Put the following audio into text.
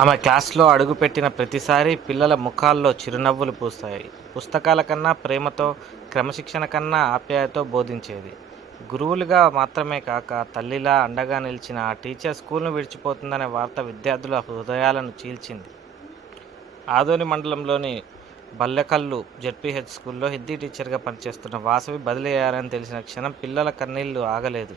ఆమె క్లాస్లో అడుగుపెట్టిన ప్రతిసారి పిల్లల ముఖాల్లో చిరునవ్వులు పూస్తాయి. పుస్తకాల కన్నా ప్రేమతో క్రమశిక్షణ కన్నా ఆప్యాయతో బోధించేది. గురువులుగా మాత్రమే కాక తల్లిలా అండగా నిలిచిన ఆ టీచర్ స్కూల్ను విడిచిపోతుందనే వార్త విద్యార్థుల హృదయాలను చీల్చింది. ఆదోని మండలంలోని బల్లెకల్లు జెడ్పీహెచ్ స్కూల్లో హిందీ టీచర్గా పనిచేస్తున్న వాసవి బదిలీ అయ్యారని తెలిసిన క్షణం పిల్లల కన్నీళ్ళు ఆగలేదు.